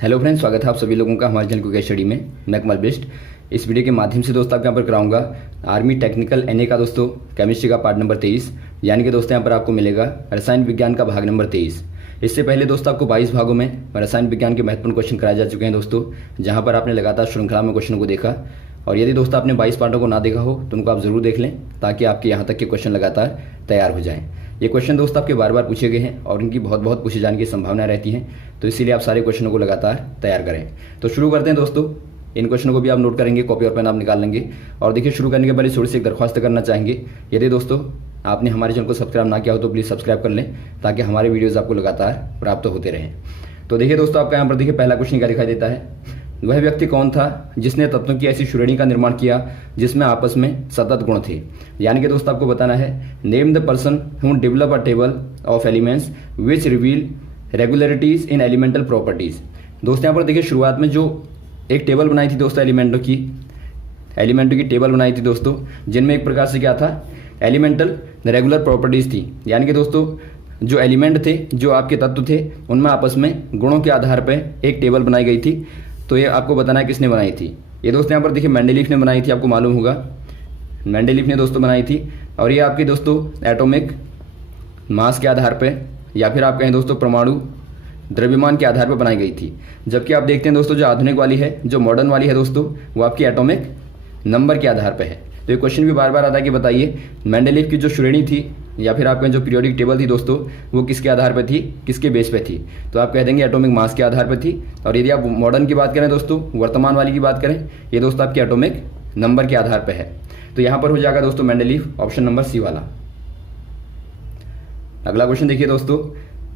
Hello friends, स्वागत है आप सभी लोगों का हमारे चैनल क्विक स्टडी में। मैं कमल बेस्ट। इस वीडियो के माध्यम से दोस्तों आपके यहाँ पर कराऊंगा आर्मी टेक्निकल एनए का दोस्तों केमिस्ट्री का पार्ट नंबर 23, यानी कि दोस्तों यहाँ पर आपको मिलेगा रसायन विज्ञान का भाग नंबर 23। इससे पहले दोस्तों आपको 22 भागों में रसायन विज्ञान के महत्वपूर्ण क्वेश्चन कराए जा चुके हैं दोस्तों, जहाँ पर आपने लगातार श्रृंखला में क्वेश्चनों को देखा। और यदि दोस्तों आपने 22 पार्टों को ना देखा हो तो उनको आप जरूर देख लें, ताकि आपके यहाँ तक के क्वेश्चन लगातार तैयार हो जाएं। ये क्वेश्चन दोस्तों आपके बार बार पूछे गए हैं और इनकी बहुत पूछे जाने की संभावना रहती है, तो इसीलिए आप सारे क्वेश्चनों को लगातार तैयार करें। तो शुरू करते हैं दोस्तों। इन क्वेश्चनों को भी आप नोट करेंगे, कॉपी और पेन आप निकाल लेंगे। और देखिए, शुरू करने के पहले थोड़ी सी एक दरख्वास्त करना चाहेंगे। यदि दोस्तों आपने हमारे चैनल को सब्सक्राइब ना किया हो तो प्लीज़ सब्सक्राइब कर लें, ताकि हमारे वीडियोज़ आपको लगातार प्राप्त होते रहें। तो देखिए दोस्तों, आपका यहाँ पर देखिए पहला क्वेश्चन क्या दिखाई देता है। वह व्यक्ति कौन था जिसने तत्वों की ऐसी श्रेणी का निर्माण किया जिसमें आपस में सतत गुण थे। यानी कि दोस्तों आपको बताना है, name the person who develop a table of elements which reveal regularities in elemental properties. दोस्तों यहाँ पर देखिए, शुरुआत में जो एक टेबल बनाई थी दोस्तों, एलिमेंटों की टेबल बनाई थी दोस्तों, जिनमें एक प्रकार से क्या था, एलिमेंटल रेगुलर प्रॉपर्टीज थी। यानी कि दोस्तों जो एलिमेंट थे, जो आपके तत्व थे, उनमें आपस में गुणों के आधार पर एक टेबल बनाई गई थी। तो ये आपको बताना है किसने बनाई थी। ये दोस्तों यहाँ पर देखिए मेंडेलीफ ने बनाई थी, आपको मालूम होगा मेंडेलीफ ने दोस्तों बनाई थी। और ये आपकी दोस्तों एटॉमिक मास के आधार पे, या फिर आप कहें दोस्तों परमाणु द्रव्यमान के आधार पर बनाई गई थी। जबकि आप देखते हैं दोस्तों, जो आधुनिक वाली है, जो मॉडर्न वाली है दोस्तों, वो आपकी एटॉमिक नंबर के आधार पर है। तो ये क्वेश्चन भी बार बार आता है कि बताइए मेंडेलीफ की जो श्रेणी थी, या फिर आपके जो पीरियोडिक टेबल थी दोस्तों, वो किसके आधार पर थी, किसके बेस पे थी। तो आप कह देंगे एटॉमिक मास के आधार पर थी। और यदि आप मॉडर्न की बात करें दोस्तों, वर्तमान वाली की बात करें, ये दोस्तों आपकी एटॉमिक नंबर के आधार पर है। तो यहाँ पर हो जाएगा दोस्तों मेंडेलीफ, ऑप्शन नंबर सी वाला। अगला क्वेश्चन देखिए दोस्तों,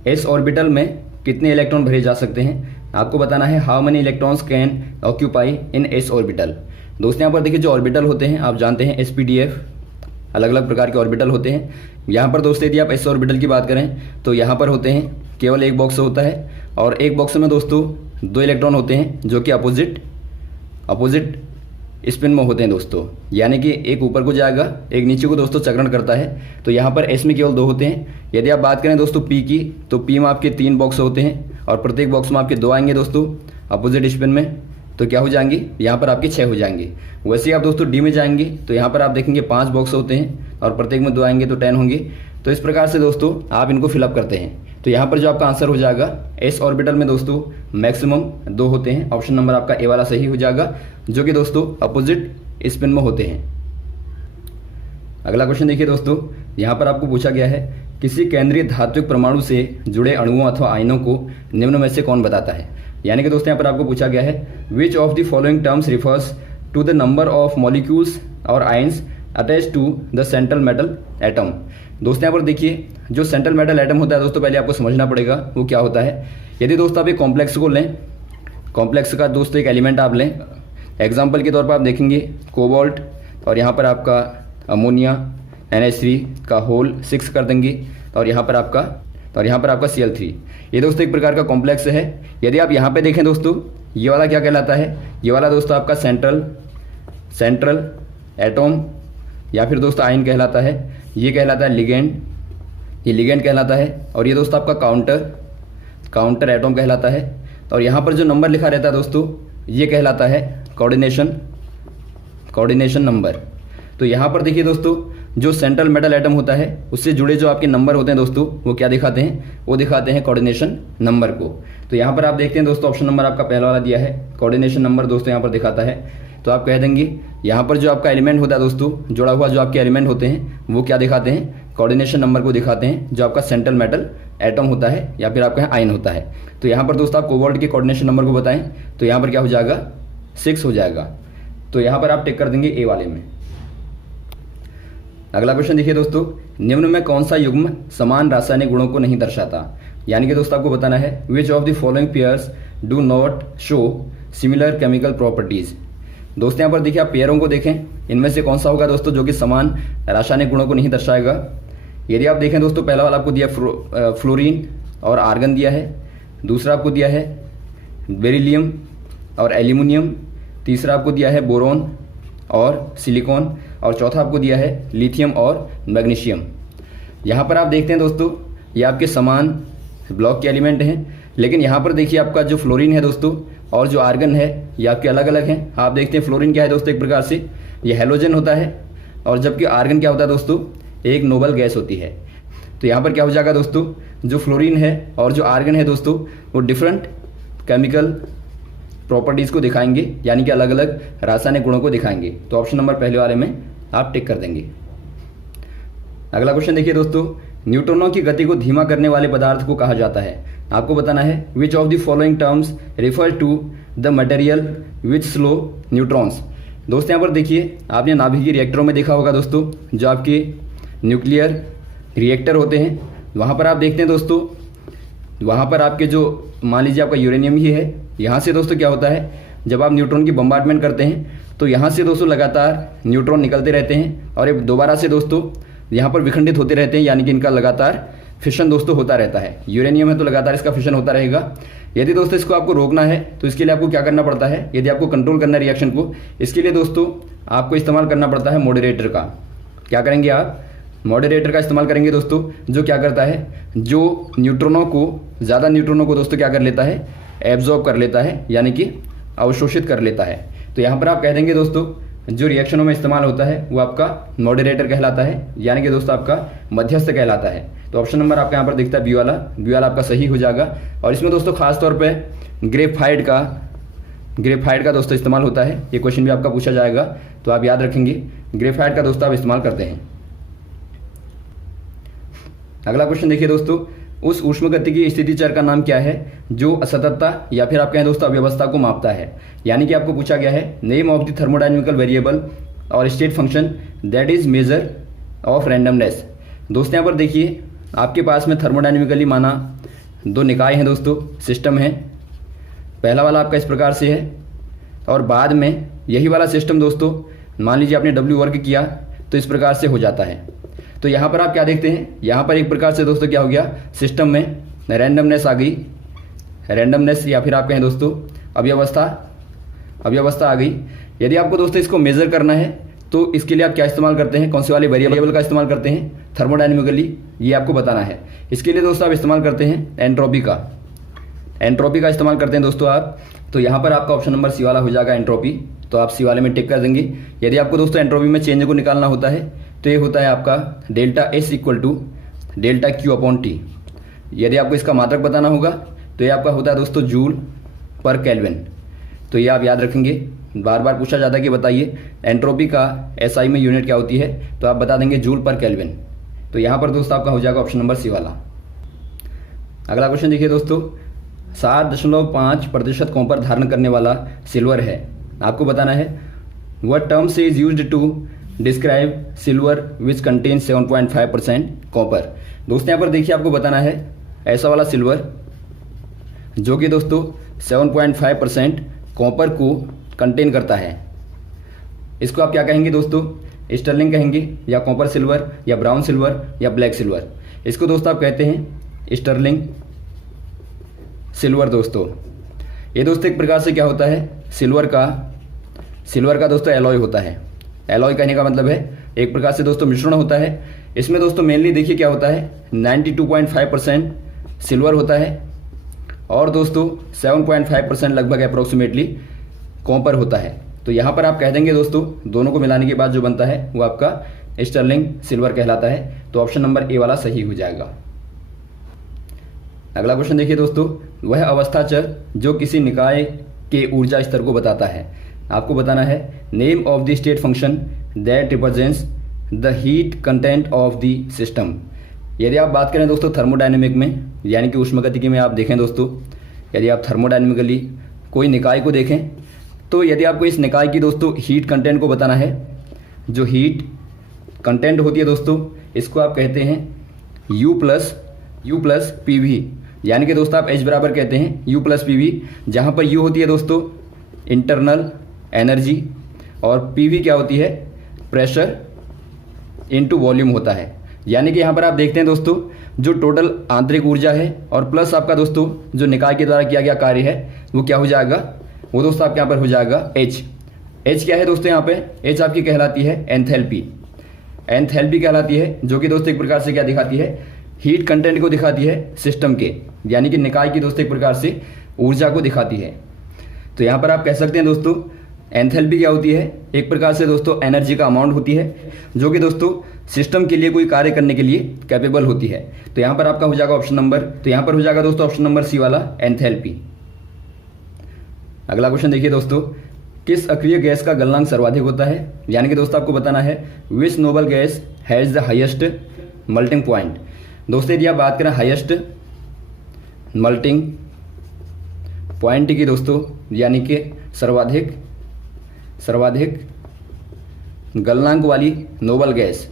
एस ऑर्बिटल में कितने इलेक्ट्रॉन भरे जा सकते हैं। आपको बताना है how many electrons can occupy in S orbital. दोस्तों यहाँ पर देखिए, जो ऑर्बिटल होते हैं आप जानते हैं एसपीडीएफ, अलग अलग प्रकार के ऑर्बिटल होते हैं। यहाँ पर दोस्तों यदि आप एस ऑर्बिटल की बात करें तो यहाँ पर होते हैं केवल एक बॉक्स होता है, और एक बॉक्स में दोस्तों 2 इलेक्ट्रॉन होते हैं जो कि अपोजिट स्पिन में होते हैं दोस्तों। यानी कि एक ऊपर को जाएगा, एक नीचे को दोस्तों चक्रण करता है। तो यहाँ पर एस में केवल 2 होते हैं। यदि आप बात करें दोस्तों पी की, तो पी में आपके 3 बॉक्स होते हैं, और प्रत्येक बॉक्स में आपके 2 आएंगे दोस्तों अपोजिट स्पिन में। तो क्या हो जाएंगे, यहाँ पर आपके 6 हो जाएंगे। वैसे ही आप दोस्तों डी में जाएंगे तो यहाँ पर आप देखेंगे 5 बॉक्स होते हैं, और प्रत्येक में 2 आएंगे तो 10 होंगे। तो इस प्रकार से दोस्तों आप इनको फिलअप करते हैं। तो यहाँ पर जो आपका आंसर हो जाएगा, एस ऑर्बिटल में दोस्तों मैक्सिमम 2 होते हैं। ऑप्शन नंबर आपका ए वाला सही हो जाएगा, जो कि दोस्तों अपोजिट स्पिन में होते हैं। अगला क्वेश्चन देखिए दोस्तों, यहाँ पर आपको पूछा गया है, किसी केंद्रीय धात्विक परमाणु से जुड़े अणुओं अथवा आयनों को निम्न में से कौन बताता है। यानी कि दोस्तों यहाँ पर आपको पूछा गया है, which of the following terms refers to the number of molecules और ions attach to the central metal atom. दोस्तों यहाँ पर देखिए, जो सेंट्रल मेटल एटम होता है दोस्तों, पहले आपको समझना पड़ेगा वो क्या होता है। यदि दोस्तों आप एक कॉम्प्लेक्स को लें, कॉम्प्लेक्स का दोस्तों एक एलिमेंट आप लें, एग्जाम्पल के तौर पर आप देखेंगे कोबाल्ट, और यहाँ पर आपका अमोनिया NH3 का होल 6 कर देंगे, और यहाँ पर आपका Cl3। ये दोस्तों एक प्रकार का कॉम्प्लेक्स है। यदि आप यहाँ पे देखें दोस्तों, ये वाला क्या कहलाता है, ये वाला दोस्तों आपका सेंट्रल एटम, या फिर दोस्तों आयन कहलाता है। ये कहलाता है लिगेंड, ये लिगेंड कहलाता है। और ये दोस्तों आपका काउंटर एटम कहलाता है। और यहाँ पर जो नंबर लिखा रहता है दोस्तों, ये कहलाता है कोऑर्डिनेशन नंबर। तो यहाँ पर देखिए दोस्तों, जो सेंट्रल मेटल एटम होता है उससे जुड़े जो आपके नंबर होते हैं दोस्तों, वो क्या दिखाते हैं, वो दिखाते हैं कोऑर्डिनेशन नंबर को। तो यहाँ पर आप देखते हैं दोस्तों, ऑप्शन नंबर आपका पहला वाला दिया है, कोऑर्डिनेशन नंबर दोस्तों यहाँ पर दिखाता है। तो आप कह देंगे यहाँ पर जो आपका एलिमेंट होता है दोस्तों, जुड़ा हुआ जो आपके एलिमेंट होते हैं, वो क्या दिखाते हैं, कोऑर्डिनेशन नंबर को दिखाते हैं, जो आपका सेंट्रल मेटल एटम होता है, या फिर आपका आयन होता है। तो यहाँ पर दोस्तों आप कोबाल्ट के कोऑर्डिनेशन नंबर को बताएं तो यहाँ पर क्या हो जाएगा, 6 हो जाएगा। तो यहाँ पर आप टिक कर देंगे ए वाले में। अगला क्वेश्चन देखिए दोस्तों, निम्न में कौन सा युग्म समान रासायनिक गुणों को नहीं दर्शाता। यानी कि दोस्तों आपको बताना है, which of the following pairs do not show similar chemical properties. दोस्तों यहाँ पर देखिए, आप पेयरों को देखें, इनमें से कौन सा होगा दोस्तों जो कि समान रासायनिक गुणों को नहीं दर्शाएगा। यदि आप देखें दोस्तों, पहला वाला आपको दिया फ्लोरीन और आर्गन दिया है, दूसरा आपको दिया है बेरिलियम और एल्यूमिनियम, तीसरा आपको दिया है बोरोन और सिलिकॉन, और चौथा आपको दिया है लिथियम और मैग्नीशियम। यहाँ पर आप देखते हैं दोस्तों, ये आपके समान ब्लॉक के एलिमेंट हैं। लेकिन यहाँ पर देखिए आपका जो फ्लोरीन है दोस्तों और जो आर्गन है ये आपके अलग अलग हैं। आप देखते हैं फ्लोरीन क्या है दोस्तों, एक प्रकार से ये हैलोजन होता है, और जबकि आर्गन क्या होता है दोस्तों, एक नोबल गैस होती है। तो यहाँ पर क्या हो जाएगा दोस्तों, जो फ्लोरीन है और जो आर्गन है दोस्तों वो डिफरेंट केमिकल प्रॉपर्टीज़ को दिखाएंगे, यानी कि अलग अलग रासायनिक गुणों को दिखाएंगे। तो ऑप्शन नंबर पहले वाले में आप टिक कर देंगे। अगला क्वेश्चन देखिए दोस्तों, न्यूट्रॉनों की गति को धीमा करने वाले पदार्थ को कहा जाता है। आपको बताना है which of the following terms refer to the material which slow neutrons. दोस्तों यहाँ पर देखिए, आपने नाभिकीय रिएक्टरों में देखा होगा दोस्तों, जो आपके न्यूक्लियर रिएक्टर होते हैं, वहाँ पर आप देखते हैं दोस्तों, वहाँ पर आपके जो मान लीजिए आपका यूरेनियम ही है, यहाँ से दोस्तों क्या होता है, जब आप न्यूट्रॉन की बम्बार्डमेंट करते हैं तो यहाँ से दोस्तों लगातार न्यूट्रॉन निकलते रहते हैं और ये दोबारा से दोस्तों यहाँ पर विखंडित होते रहते हैं, यानी कि इनका लगातार फिशन दोस्तों होता रहता है। यूरेनियम है तो लगातार इसका फिशन होता रहेगा। यदि दोस्तों इसको आपको रोकना है तो इसके लिए आपको क्या करना पड़ता है, यदि आपको कंट्रोल करना है रिएक्शन को, इसके लिए दोस्तों आपको इस्तेमाल करना पड़ता है मॉडरेटर का। क्या करेंगे आप, मॉडरेटर का इस्तेमाल करेंगे दोस्तों, जो क्या करता है, जो न्यूट्रॉनों को, ज़्यादा न्यूट्रॉनों को दोस्तों क्या कर लेता है, एब्जॉर्ब कर लेता है, यानी कि अवशोषित कर लेता है। तो यहाँ पर आप कह देंगे दोस्तों, जो रिएक्शनों में इस्तेमाल होता है वो आपका मॉडरेटर कहलाता है, यानी कि दोस्तों आपका मध्यस्थ कहलाता है। तो ऑप्शन नंबर आपका यहाँ पर दिखता है बी वाला आपका सही हो जाएगा। और इसमें दोस्तों खास तौर पे ग्रेफाइट का दोस्तों इस्तेमाल होता है। ये क्वेश्चन भी आपका पूछा जाएगा, तो आप याद रखेंगे ग्रेफाइट का दोस्तों आप इस्तेमाल करते हैं। अगला क्वेश्चन देखिए दोस्तों, उस ऊष्मगतिकीय स्थिति चर का नाम क्या है जो असततता या फिर आप कहें दोस्तों अव्यवस्था को मापता है। यानी कि आपको पूछा गया है name of the thermodynamical variable और state function that is measure of randomness. दोस्तों यहाँ पर देखिए, आपके पास में थर्मोडायनेमिकली माना दो निकाय हैं दोस्तों, सिस्टम है। पहला वाला आपका इस प्रकार से है, और बाद में यही वाला सिस्टम दोस्तों मान लीजिए आपने डब्ल्यू वर्क किया तो इस प्रकार से हो जाता है। तो यहाँ पर आप क्या देखते हैं, यहाँ पर एक प्रकार से दोस्तों क्या हो गया, सिस्टम में रैंडमनेस आ गई, रैंडमनेस या फिर आप कहें दोस्तों अव्यवस्था आ गई। यदि आपको दोस्तों इसको मेजर करना है तो इसके लिए आप क्या इस्तेमाल करते हैं, कौन से वाले वेरिएबल का इस्तेमाल करते हैं, थर्मोडायनेमिकली, ये आपको बताना है। इसके लिए दोस्तों आप इस्तेमाल करते हैं एंट्रोपी का इस्तेमाल करते हैं दोस्तों आप। तो यहाँ पर आपका ऑप्शन नंबर सी वाला हो जाएगा एंट्रोपी, तो आप सी वाले में टिक कर देंगे। यदि आपको दोस्तों एंट्रोपी में चेंज को निकालना होता है तो ये होता है आपका delta S equal to delta Q upon T. यदि आपको इसका मात्रक बताना होगा तो ये आपका होता है दोस्तों जूल पर केल्विन। तो ये आप याद रखेंगे, बार बार पूछा जाता है कि बताइए एंट्रोपी का एसआई में यूनिट क्या होती है, तो आप बता देंगे जूल पर केल्विन। तो यहाँ पर दोस्तों आपका हो जाएगा ऑप्शन नंबर सी वाला। अगला क्वेश्चन देखिए दोस्तों, 7.5% कॉपर धारण करने वाला सिल्वर है। आपको बताना है व्हाट टर्म से is used to describe silver which contain 7.5% copper. दोस्तों यहाँ पर देखिए, आपको बताना है ऐसा वाला सिल्वर जो कि दोस्तों 7.5% कॉपर को कंटेन करता है। इसको आप क्या कहेंगे दोस्तों, स्टर्लिंग कहेंगे, या कॉपर सिल्वर, या ब्राउन सिल्वर, या ब्लैक सिल्वर। इसको दोस्तों आप कहते हैं स्टर्लिंग सिल्वर। दोस्तों ये दोस्तों एक प्रकार से क्या होता है, सिल्वर का दोस्तों एलॉय होता है। एलॉय कहने का मतलब है एक प्रकार से दोस्तों मिश्रण होता है। इसमें दोस्तों मेनली देखिए क्या होता है, 92.5% सिल्वर होता है और दोस्तों 7.5% लगभग अप्रोक्सीमेटली कॉपर होता है। तो यहाँ पर आप कह देंगे दोस्तों, दोनों को मिलाने के बाद जो बनता है वो आपका स्टर्लिंग सिल्वर कहलाता है। तो ऑप्शन नंबर ए वाला सही हो जाएगा। अगला क्वेश्चन देखिए दोस्तों, वह अवस्था चर जो किसी निकाय के ऊर्जा स्तर को बताता है। आपको बताना है name of the state function that represents the heat content of the system. यदि आप बात करें दोस्तों थर्मोडायनेमिक में, यानी कि ऊष्मगतिकी में आप देखें दोस्तों, यदि आप थर्मोडायनेमिकली कोई निकाय को देखें तो यदि आपको इस निकाय की दोस्तों हीट कंटेंट को बताना है, जो हीट कंटेंट होती है दोस्तों, इसको आप कहते हैं U प्लस PV, यानी कि दोस्तों आप H बराबर कहते हैं U प्लस PV, जहाँ पर U होती है दोस्तों इंटरनल एनर्जी और PV क्या होती है, प्रेशर इनटू वॉल्यूम होता है। यानी कि यहाँ पर आप देखते हैं दोस्तों, जो टोटल आंतरिक ऊर्जा है और प्लस आपका दोस्तों जो निकाय के द्वारा किया गया कार्य है वो क्या हो जाएगा, वो दोस्तों आपके यहाँ पर हो जाएगा H क्या है दोस्तों, यहाँ पे H आपकी कहलाती है एंथैल्पी कहलाती है, जो कि दोस्तों एक प्रकार से क्या दिखाती है, हीट कंटेंट को दिखाती है सिस्टम के। यानी कि निकाय की दोस्तों एक प्रकार से ऊर्जा को दिखाती है। तो यहाँ पर आप कह सकते हैं दोस्तों एंथैल्पी क्या होती है, एक प्रकार से दोस्तों एनर्जी का अमाउंट होती है जो कि दोस्तों सिस्टम के लिए कोई कार्य करने के लिए कैपेबल होती है। तो यहाँ पर आपका हो जाएगा ऑप्शन नंबर, तो यहाँ पर हो जाएगा दोस्तों ऑप्शन नंबर सी वाला एंथैल्पी। अगला क्वेश्चन देखिए दोस्तों, किस अक्रिय गैस का गलनांक सर्वाधिक होता है, यानी कि दोस्तों आपको बताना है which noble gas has the highest melting point. दोस्तों यदि आप बात करें हाईएस्ट मेल्टिंग पॉइंट की दोस्तों, यानी कि सर्वाधिक गलनांक वाली नोबल गैस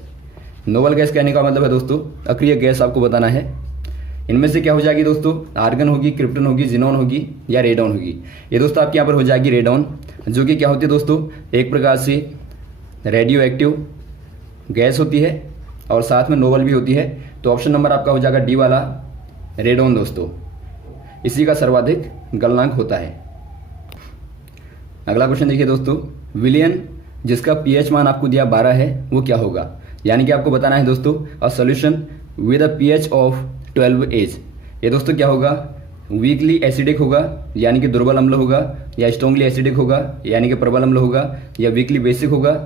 कहने का मतलब है दोस्तों अक्रिय गैस आपको बताना है। इनमें से क्या हो जाएगी दोस्तों, आर्गन होगी, क्रिप्टन होगी, जिनॉन होगी या रेडॉन होगी। ये दोस्तों आपके यहाँ पर हो जाएगी रेडॉन, जो कि क्या होती है दोस्तों एक प्रकार से रेडियो एक्टिव गैस होती है और साथ में नोबल भी होती है। तो ऑप्शन नंबर आपका हो जाएगा डी वाला रेडॉन दोस्तों, इसी का सर्वाधिक गलनांक होता है। अगला क्वेश्चन देखिए दोस्तों, विलियन जिसका पीएच मान आपको दिया 12 है वो क्या होगा, यानी कि आपको बताना है दोस्तों a solution with a pH of 12 as. ये दोस्तों क्या होगा, वीकली एसिडिक होगा यानी कि दुर्बल अम्ल होगा, या स्ट्रांगली एसिडिक होगा यानी कि प्रबल अम्ल होगा, या वीकली बेसिक होगा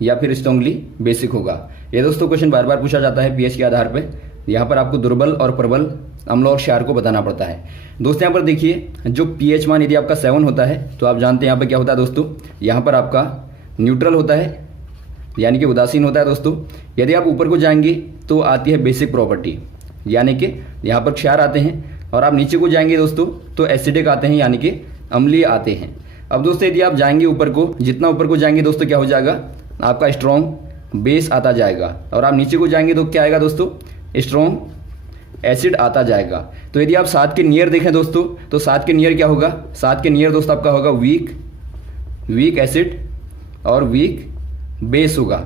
या फिर स्ट्रांगली बेसिक होगा। ये दोस्तों क्वेश्चन बार बार पूछा जाता है पीएच के आधार पर। यहाँ पर आपको दुर्बल और प्रबल अम्ल और क्षार को बताना पड़ता है। दोस्तों यहाँ पर देखिए जो पीएच मान यदि आपका 7 होता है तो आप जानते हैं यहाँ पर क्या होता है दोस्तों, यहाँ पर आपका न्यूट्रल होता है यानी कि उदासीन होता है दोस्तों। यदि आप ऊपर को जाएंगे तो आती है बेसिक प्रॉपर्टी, यानी कि यहाँ पर क्षार आते हैं, और आप नीचे को जाएंगे दोस्तों तो एसिडिक आते हैं यानी कि अम्लीय आते हैं। अब दोस्तों यदि आप जाएंगे ऊपर को, जितना ऊपर को जाएंगे दोस्तों क्या हो जाएगा, आपका स्ट्रॉन्ग बेस आता जाएगा, और आप नीचे को जाएंगे तो क्या आएगा दोस्तों, स्ट्रॉन्ग एसिड आता जाएगा। तो यदि आप 7 के नियर देखें दोस्तों तो 7 के नियर क्या होगा, 7 के नियर दोस्तों आपका होगा वीक एसिड और वीक बेस होगा।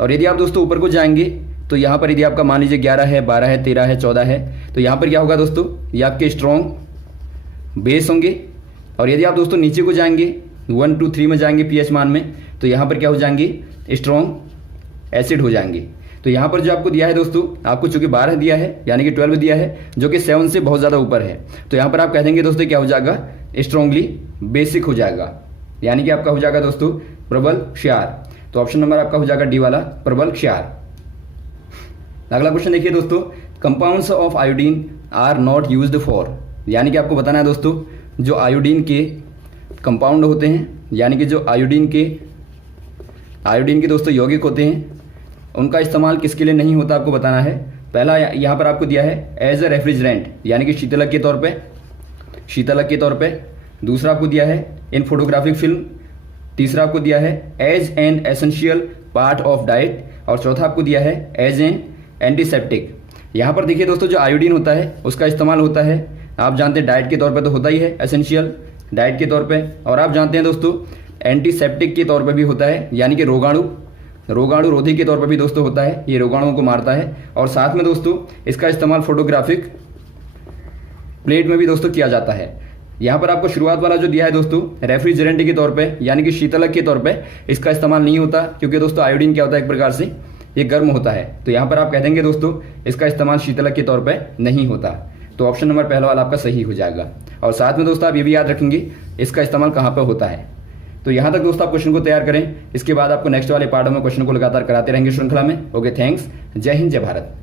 और यदि आप दोस्तों ऊपर को जाएंगे तो यहाँ पर यदि आपका मान लीजिए 11 है, 12 है, 13 है, 14 है, तो यहाँ पर क्या होगा दोस्तों, ये आपके स्ट्रॉन्ग बेस होंगे। और यदि आप दोस्तों नीचे को जाएंगे 1 2 3 में जाएंगे पीएच मान में, तो यहाँ पर क्या हो जाएंगे, स्ट्रॉन्ग एसिड हो जाएंगे। तो यहाँ पर जो आपको दिया है दोस्तों, आपको चूंकि 12 दिया है यानी कि 12 दिया है जो कि 7 से बहुत ज़्यादा ऊपर है, तो यहाँ पर आप कह देंगे दोस्तों क्या हो जाएगा, स्ट्रॉन्गली बेसिक हो जाएगा, यानी कि आपका हो जाएगा दोस्तों प्रबल क्षार। तो ऑप्शन नंबर आपका हो जाएगा डी वाला प्रबल क्षार। अगला क्वेश्चन देखिए दोस्तों, compounds of iodine are not used for, यानी कि आपको बताना है दोस्तों जो आयोडीन के कंपाउंड होते हैं, यानी कि जो आयोडीन के दोस्तों यौगिक होते हैं, उनका इस्तेमाल किसके लिए नहीं होता आपको बताना है। पहला यहाँ पर आपको दिया है एज अ रेफ्रिजरेंट, यानी कि शीतलक के तौर पे। दूसरा आपको दिया है इन फोटोग्राफिक फिल्म। तीसरा आपको दिया है as an essential part of diet, और चौथा आपको दिया है एज एन एंटीसेप्टिक। यहाँ पर देखिए दोस्तों जो आयोडीन होता है उसका इस्तेमाल होता है, आप जानते हैं डाइट के तौर पे तो होता ही है, एसेंशियल डाइट के तौर पे, और आप जानते हैं दोस्तों एंटीसेप्टिक के तौर पे भी होता है, यानी कि रोगाणु रोधी के तौर पर भी दोस्तों होता है, ये रोगाणुओं को मारता है। और साथ में दोस्तों इसका इस्तेमाल फोटोग्राफिक प्लेट में भी दोस्तों किया जाता है। यहाँ पर आपको शुरुआत वाला जो दिया है दोस्तों रेफ्रिजरेंट के तौर पे, यानी कि शीतलक के तौर पे इसका इस्तेमाल नहीं होता, क्योंकि दोस्तों आयोडीन क्या होता है एक प्रकार से ये गर्म होता है। तो यहाँ पर आप कह देंगे दोस्तों इसका इस्तेमाल शीतलक के तौर पे नहीं होता। तो ऑप्शन नंबर पहला वाला आपका सही हो जाएगा। और साथ में दोस्तों आप ये भी याद रखेंगे इसका इस्तेमाल कहाँ पर होता है। तो यहाँ तक दोस्तों आप क्वेश्चन को तैयार करें, इसके बाद आपको नेक्स्ट वाले पार्टों में क्वेश्चन को लगातार कराते रहेंगे श्रृंखला में। ओके, थैंक्स, जय हिंद, जय भारत।